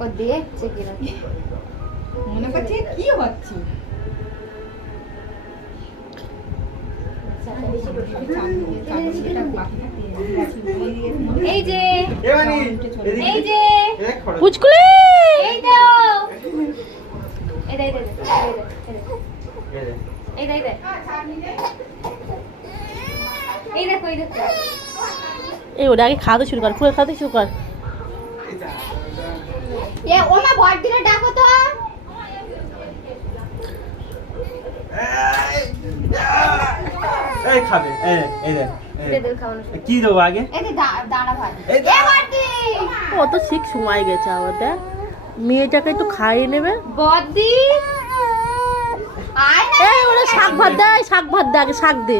ও দেখছে কিনা মনে করছে কি হচ্ছে। এই যে এই যে পুচকুলি এই দাও এই দে এই দে এই দে এই দেখো এই দেখো এই ওটা আগে খাওয়াতে শুরু কর, পুরো খাওয়াতে শুরু কর। এ ও মা বড়দিনে ডাকো তো। এই খাবে এই দে বেদল খাওয়ানো কি দেবো আগে? এই যে দাঁড়া ভাই এই এ বড়দি অত ঠিক সময় গেছে আবার, দেখ মেয়েটাকে একটু খাইয়ে নেবে। বড়দি আয় না এই ওরা শাক ভাত দেয়, শাক ভাত দে, আগে শাক দে।